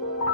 Bye.